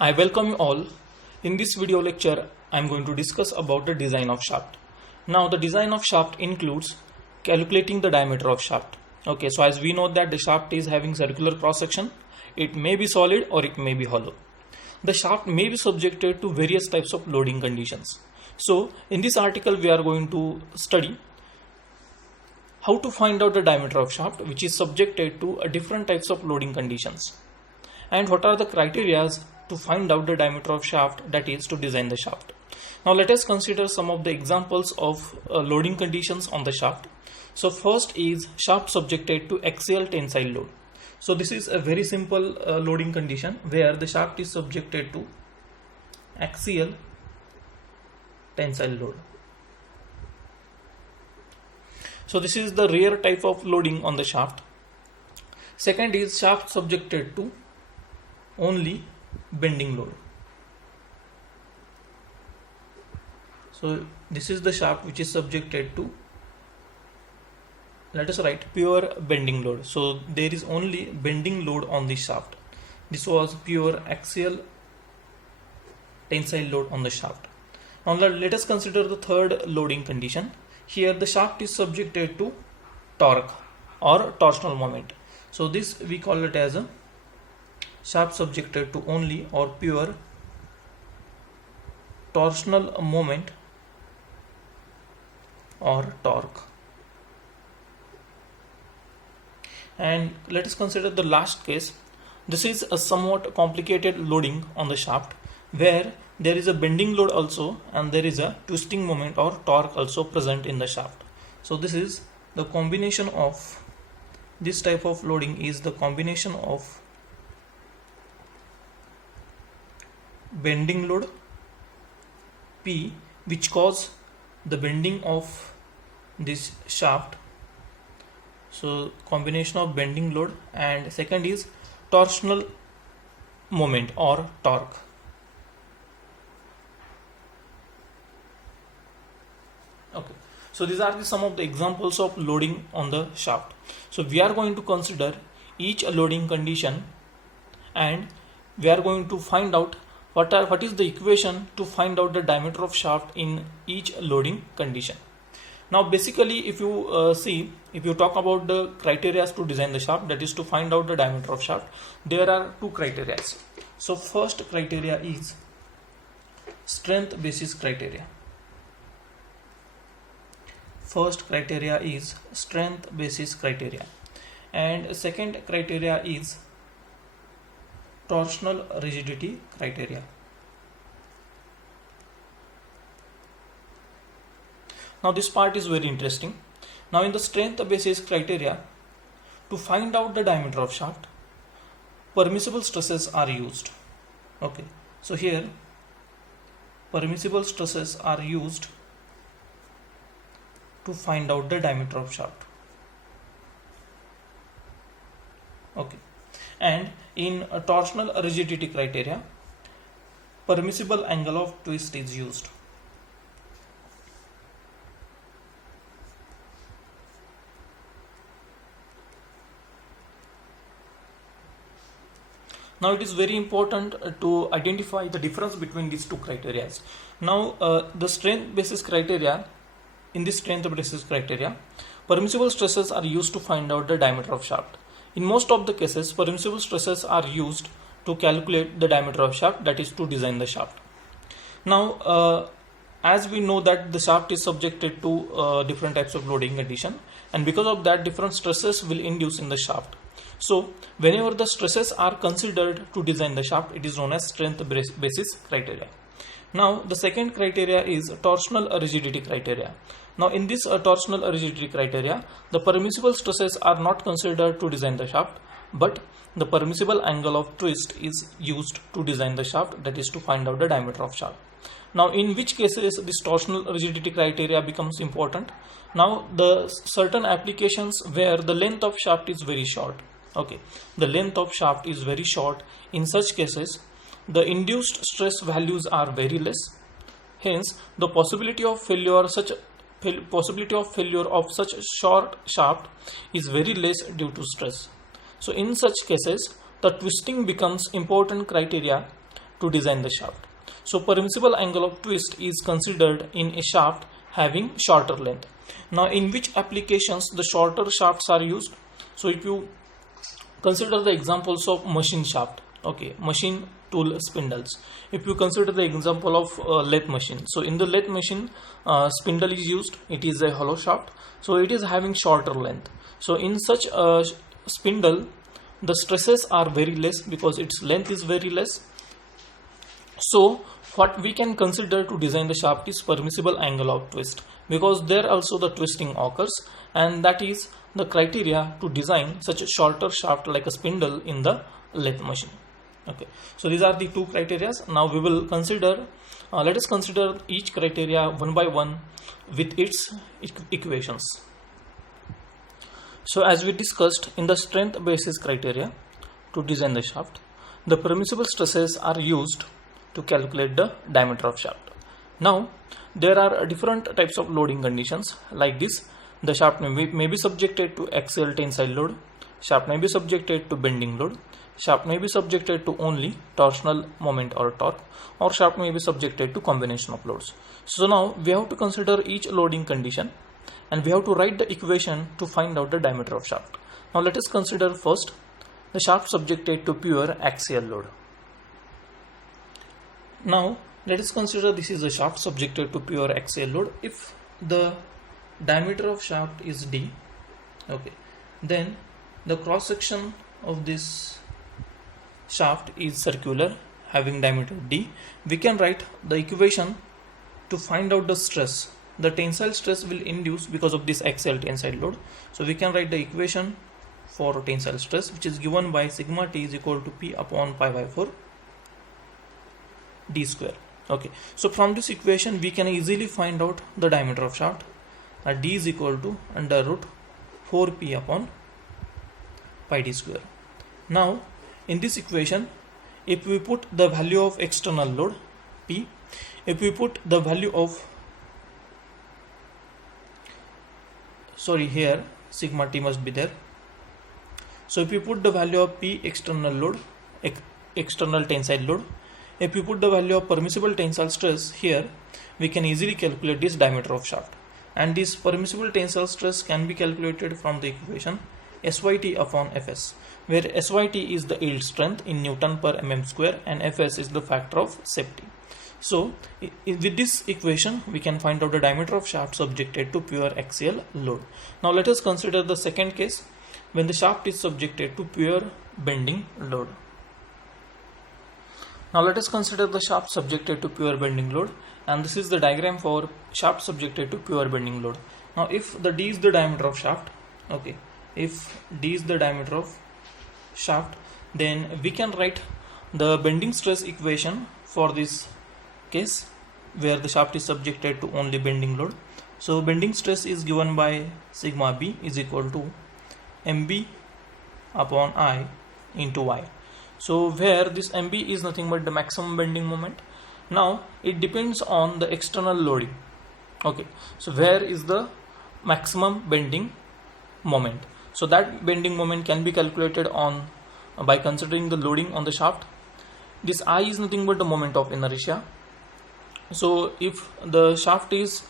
I welcome you all. In this video lecture, I am going to discuss about the design of shaft. Now, the design of shaft includes calculating the diameter of shaft. Okay, so as we know that the shaft is having circular cross section, it may be solid or it may be hollow. The shaft may be subjected to various types of loading conditions. So, in this article, we are going to study how to find out the diameter of shaft, which is subjected to different types of loading conditions, and what are the criteria to find out the diameter of shaft, that is to design the shaft. Now let us consider some of the examples of loading conditions on the shaft. So first is shaft subjected to axial tensile load. So this is a very simple loading condition where the shaft is subjected to axial tensile load. So this is the rare type of loading on the shaft. Second is shaft subjected to only bending load. So this is the shaft which is subjected to, let us write, pure bending load. So there is only bending load on the shaft. This was pure axial tensile load on the shaft. Now let us consider the third loading condition. Here the shaft is subjected to torque or torsional moment. So this we call it as a shaft subjected to only or pure torsional moment or torque. And let us consider the last case. This is a somewhat complicated loading on the shaft where there is a bending load also and there is a twisting moment or torque also present in the shaft. So this is the combination of this type of loading is the combination of bending load P, which cause the bending of this shaft. So combination of bending load, and second is torsional moment or torque. Okay, so these are some of the examples of loading on the shaft. So we are going to consider each loading condition and we are going to find out what is the equation to find out the diameter of shaft in each loading condition. Now basically if you talk about the criteria to design the shaft, that is to find out the diameter of shaft, there are two criteria. So first criteria is strength basis criteria. First criteria is strength basis criteria, and second criteria is torsional rigidity criteria. Now this part is very interesting. Now in the strength basis criteria, to find out the diameter of shaft, permissible stresses are used. Okay, so here permissible stresses are used to find out the diameter of shaft. Okay, and in a torsional rigidity criteria, permissible angle of twist is used. Now it is very important to identify the difference between these two criteria. Now the strength basis criteria, in this strength basis criteria, permissible stresses are used to find out the diameter of shaft. In most of the cases, permissible stresses are used to calculate the diameter of shaft, that is to design the shaft. Now as we know that the shaft is subjected to different types of loading condition, and because of that different stresses will induce in the shaft. So whenever the stresses are considered to design the shaft, it is known as strength basis criteria. Now the second criteria is torsional rigidity criteria. Now in this torsional rigidity criteria, the permissible stresses are not considered to design the shaft, but the permissible angle of twist is used to design the shaft, that is to find out the diameter of shaft. Now in which cases this torsional rigidity criteria becomes important? Now the certain applications where the length of shaft is very short. Okay, the length of shaft is very short. In such cases, the induced stress values are very less. Hence, the possibility of failure of such short shaft is very less due to stress. So in such cases, the twisting becomes important criteria to design the shaft. So permissible angle of twist is considered in a shaft having shorter length. Now in which applications the shorter shafts are used? So if you consider the examples of machine shaft, okay, machine tool spindles. If you consider the example of lathe machine, so in the lathe machine spindle is used, it is a hollow shaft, so it is having shorter length. So in such a spindle the stresses are very less because its length is very less. So what we can consider to design the shaft is permissible angle of twist, because there also the twisting occurs, and that is the criteria to design such a shorter shaft like a spindle in the lathe machine. Okay, so these are the two criteria. Now we will consider, let us consider each criteria one by one with its equations. So as we discussed in the strength basis criteria to design the shaft, the permissible stresses are used to calculate the diameter of shaft. Now there are different types of loading conditions like this. The shaft may be subjected to axial tensile load, shaft may be subjected to bending load, shaft may be subjected to only torsional moment or torque, or shaft may be subjected to combination of loads. So now we have to consider each loading condition and we have to write the equation to find out the diameter of shaft. Now let us consider first the shaft subjected to pure axial load. Now let us consider this is a shaft subjected to pure axial load. If the diameter of shaft is d, okay, then the cross section of this shaft is circular having diameter d. We can write the equation to find out the stress. The tensile stress will induce because of this axial tensile load. So we can write the equation for tensile stress, which is given by sigma t is equal to p upon pi by 4 d square. Okay, so from this equation we can easily find out the diameter of shaft. D is equal to under root 4p upon pi d square. Now in this equation, if we put the value of external load p, if we put the value of, sorry, here sigma t must be there. So if you put the value of p external load, external tensile load, if you put the value of permissible tensile stress here, we can easily calculate this diameter of shaft. And this permissible tensile stress can be calculated from the equation SYT upon Fs, where SYT is the yield strength in Newton per mm square and Fs is the factor of safety. So with this equation we can find out the diameter of shaft subjected to pure axial load. Now let us consider the second case when the shaft is subjected to pure bending load. Now let us consider the shaft subjected to pure bending load, and this is the diagram for shaft subjected to pure bending load. Now if the d is the diameter of shaft, okay, if d is the diameter of shaft, then we can write the bending stress equation for this case where the shaft is subjected to only bending load. So bending stress is given by sigma b is equal to mb upon I into y. So where this mb is nothing but the maximum bending moment. Now it depends on the external loading. Okay, so where is the maximum bending moment? So that bending moment can be calculated on by considering the loading on the shaft. This I is nothing but the moment of inertia. So if the shaft is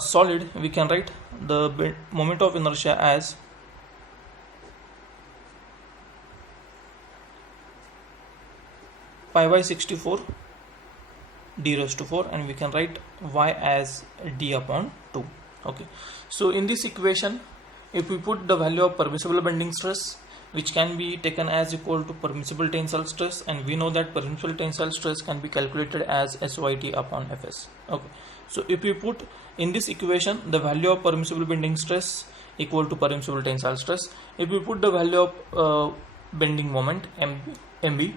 solid, we can write the moment of inertia as pi by 64 d raised to 4, and we can write y as d upon 2. Okay, so in this equation, if we put the value of permissible bending stress, which can be taken as equal to permissible tensile stress, and we know that permissible tensile stress can be calculated as SYT upon Fs. Okay, so if we put in this equation the value of permissible bending stress equal to permissible tensile stress, if we put the value of bending moment mb,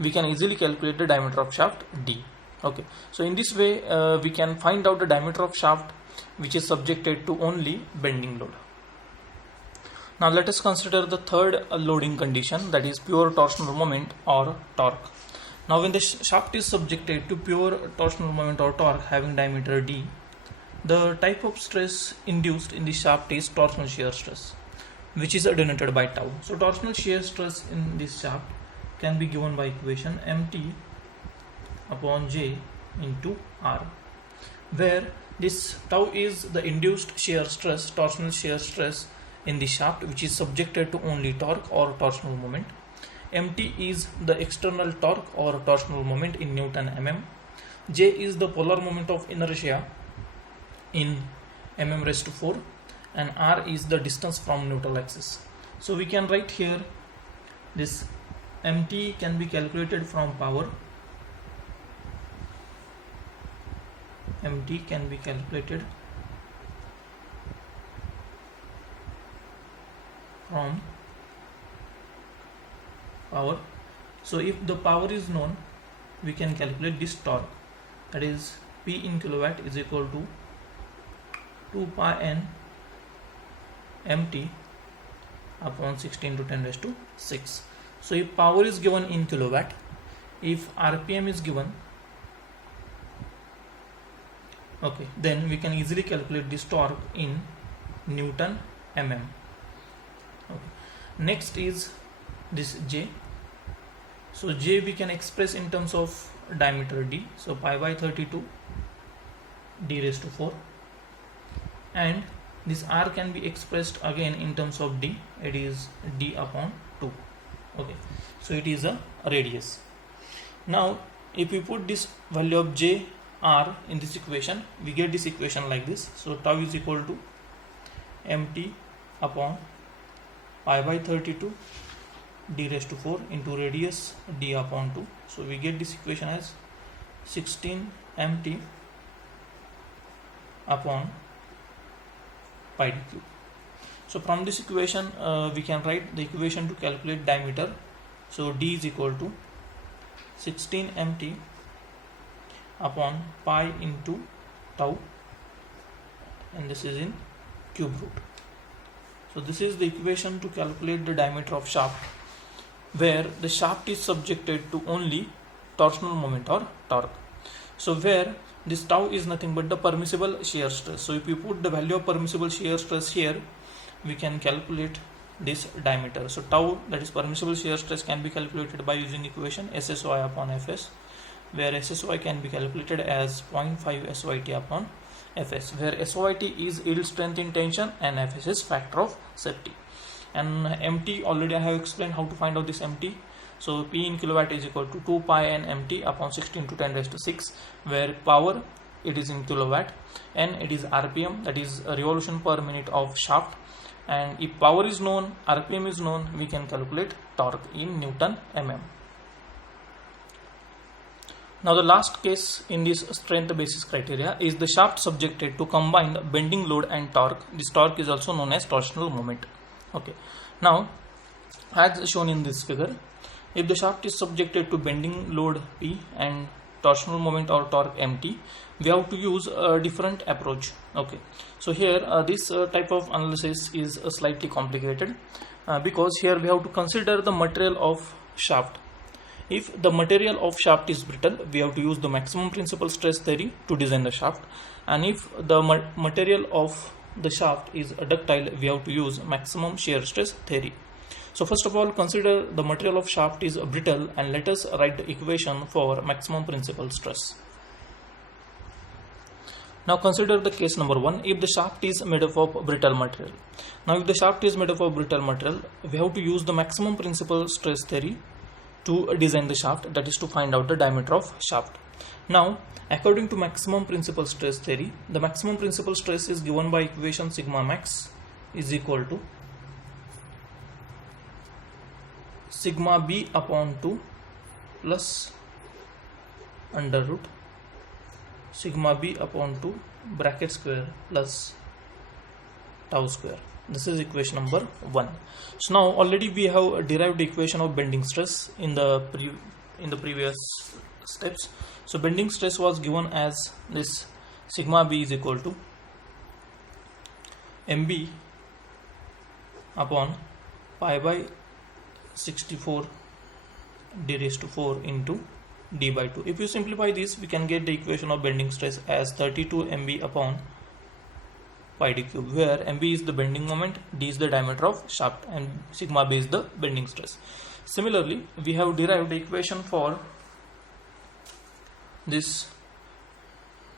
we can easily calculate the diameter of shaft d. Okay, so in this way we can find out the diameter of shaft which is subjected to only bending load. Now let us consider the third loading condition, that is pure torsional moment or torque. Now when the shaft is subjected to pure torsional moment or torque having diameter d, the type of stress induced in the shaft is torsional shear stress, which is denoted by tau. So torsional shear stress in this shaft can be given by equation mt upon J into R, where this tau is the induced shear stress, torsional shear stress in the shaft, which is subjected to only torque or torsional moment. Mt is the external torque or torsional moment in Newton mm. J is the polar moment of inertia in mm raised to 4, and R is the distance from neutral axis. So we can write here this Mt can be calculated from power. Mt can be calculated from power. So if the power is known, we can calculate this torque, that is P in kilowatt is equal to 2 pi n Mt upon 16 to 10 raised to 6. So if power is given in kilowatt, if RPM is given, okay, then we can easily calculate this torque in Newton mm. Okay. Next is this J. So J we can express in terms of diameter D, so pi by 32 D raised to 4, and this R can be expressed again in terms of D, it is D upon 2. Okay, so it is a radius. Now if we put this value of J R in this equation, we get this equation like this. So tau is equal to Mt upon pi by 32 D raised to 4 into radius D upon 2. So we get this equation as 16 Mt upon pi d cube. So from this equation we can write the equation to calculate diameter. So D is equal to 16 Mt upon pi into tau, and this is in cube root. So this is the equation to calculate the diameter of shaft, where the shaft is subjected to only torsional moment or torque. So where this tau is nothing but the permissible shear stress. So if you put the value of permissible shear stress here, we can calculate this diameter. So tau, that is permissible shear stress, can be calculated by using equation SSY upon Fs, where SSY can be calculated as 0.5 SYT upon Fs, where SYT is yield strength in tension and Fs is factor of safety. And Mt, already I have explained how to find out this Mt. So P in kilowatt is equal to 2 pi n Mt upon 16 to 10 raised to 6, where power it is in kilowatt, n it is RPM, that is a revolution per minute of shaft, and if power is known, RPM is known, we can calculate torque in Newton mm. Now the last case in this strength basis criteria is the shaft subjected to combined bending load and torque. This torque is also known as torsional moment. Okay, now as shown in this figure, if the shaft is subjected to bending load P and torsional moment or torque Mt, we have to use a different approach. Okay, so here this type of analysis is slightly complicated because here we have to consider the material of shaft. If the material of shaft is brittle, we have to use the maximum principal stress theory to design the shaft, and if the material of the shaft is ductile, we have to use maximum shear stress theory. So first of all, consider the material of shaft is brittle, and let us write the equation for maximum principal stress. Now consider the case number 1, if the shaft is made up of brittle material. Now if the shaft is made up of brittle material, we have to use the maximum principal stress theory to design the shaft, that is to find out the diameter of shaft. Now according to maximum principal stress theory, the maximum principal stress is given by equation sigma max is equal to sigma b upon 2 plus under root sigma b upon 2 bracket square plus tau square. This is equation number 1. So now already we have derived the equation of bending stress in the previous steps. So bending stress was given as this sigma b is equal to mb upon pi by 64 d raised to 4 into d by 2. If you simplify this, we can get the equation of bending stress as 32 mb upon pi d cube, where mb is the bending moment, d is the diameter of shaft, and sigma b is the bending stress. Similarly, we have derived the equation for this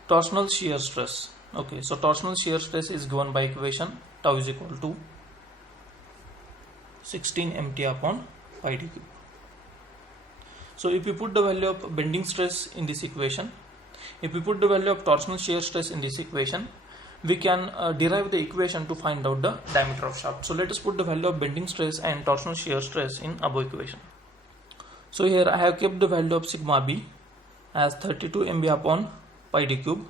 torsional shear stress. Okay, so torsional shear stress is given by equation tau is equal to 16 MT upon pi d cube. So if we put the value of bending stress in this equation, if we put the value of torsional shear stress in this equation, we can derive the equation to find out the diameter of shaft. So let us put the value of bending stress and torsional shear stress in above equation. So here I have kept the value of sigma b as 32 MB upon pi d cube.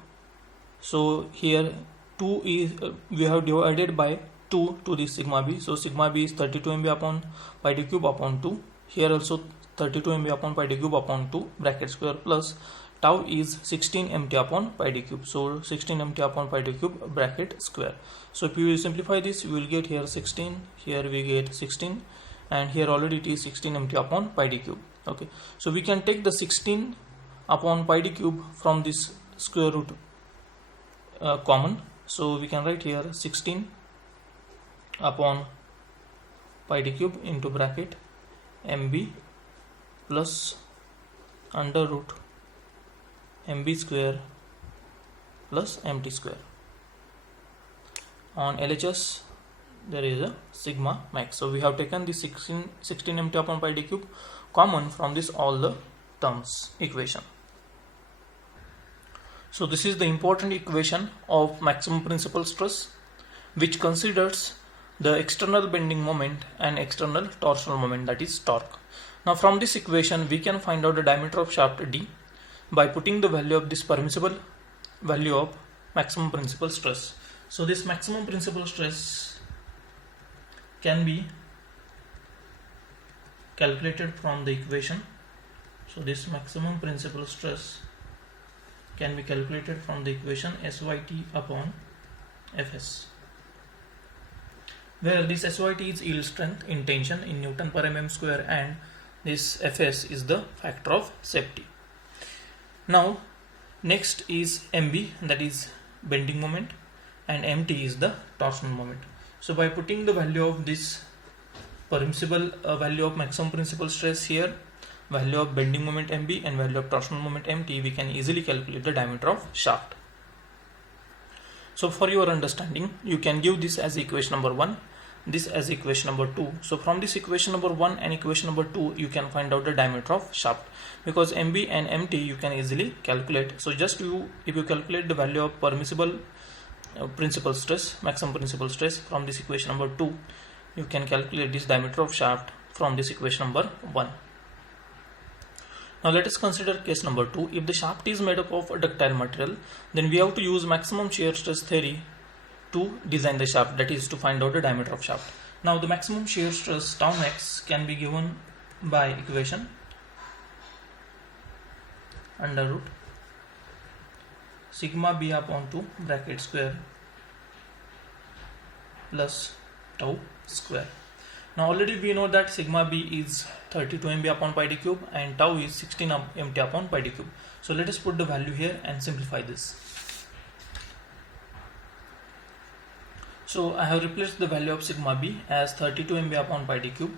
So here 2 is we have divided by 2 to this sigma b. So sigma b is 32 MB upon pi d cube upon 2. Here also 32 MB upon pi d cube upon 2 bracket square plus tau is 16 MT upon pi d cube. So 16 MT upon pi d cube bracket square. So if you simplify this, you will get here 16, here we get 16, and here already it is 16 MT upon pi d cube. Okay, so we can take the 16 upon pi d cube from this square root common. So we can write here 16 upon pi d cube into bracket mb plus under root mb square plus mt square. On LHS there is a sigma max. So we have taken the 16 MT upon pi d cube common from this all the terms equation. So this is the important equation of maximum principal stress, which considers the external bending moment and external torsional moment, that is torque. Now from this equation we can find out the diameter of shaft D by putting the value of this permissible value of maximum principal stress. So this maximum principal stress can be calculated from the equation. So this maximum principal stress can be calculated from the equation SYT upon Fs, where this SYT is yield strength in tension in Newton per mm square and this Fs is the factor of safety. Now next is MB, that is bending moment, and MT is the torsional moment. So by putting the value of this permissible value of maximum principal stress here, value of bending moment MB and value of torsional moment MT, we can easily calculate the diameter of shaft. So for your understanding, you can give this as equation number 1, this as equation number 2. So from this equation number 1 and equation number 2, you can find out the diameter of shaft, because MB and MT you can easily calculate. So just if you calculate the value of permissible principal stress, maximum principal stress from this equation number 2, you can calculate this diameter of shaft from this equation number 1. Now let us consider case number 2. If the shaft is made up of a ductile material, then we have to use maximum shear stress theory to design the shaft, that is to find out the diameter of shaft. Now the maximum shear stress tau max can be given by equation under root sigma b upon 2 bracket square plus tau square. Now already we know that sigma b is 32 MB upon pi d cube and tau is 16 MT upon pi d cube. So let us put the value here and simplify this. So I have replaced the value of sigma b as 32 MB upon pi d cube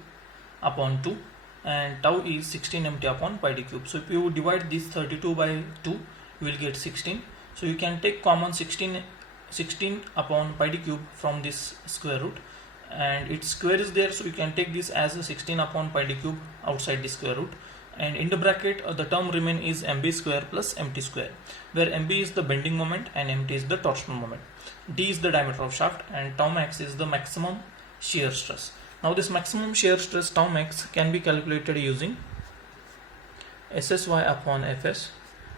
upon 2 and tau is 16 MT upon pi d cube. So if you divide this 32 by 2, you will get 16. So you can take common 16 upon pi d cube from this square root, and its square is there, so you can take this as a 16 upon pi d cube outside the square root, and in the bracket the term remain is mb square plus mt square, where mb is the bending moment and mt is the torsional moment. D is the diameter of shaft and tau max is the maximum shear stress. Now this maximum shear stress tau max can be calculated using SSY upon Fs,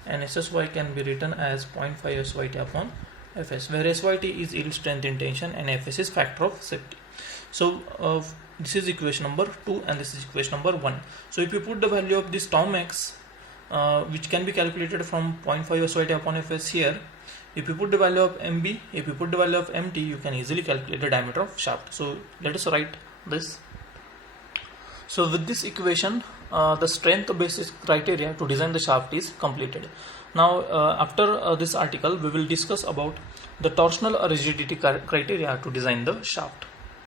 and SSY can be written as 0.5 SYT upon Fs, where SYT is yield strength in tension and Fs is factor of safety. So this is equation number 2 and this is equation number 1. So if you put the value of this tau max, which can be calculated from 0.5 SYT upon Fs here, if you put the value of MB, if you put the value of MT, you can easily calculate the diameter of shaft. So let us write this. So with this equation, the strength basis criteria to design the shaft is completed. Now after this article, we will discuss about the torsional rigidity criteria to design the shaft.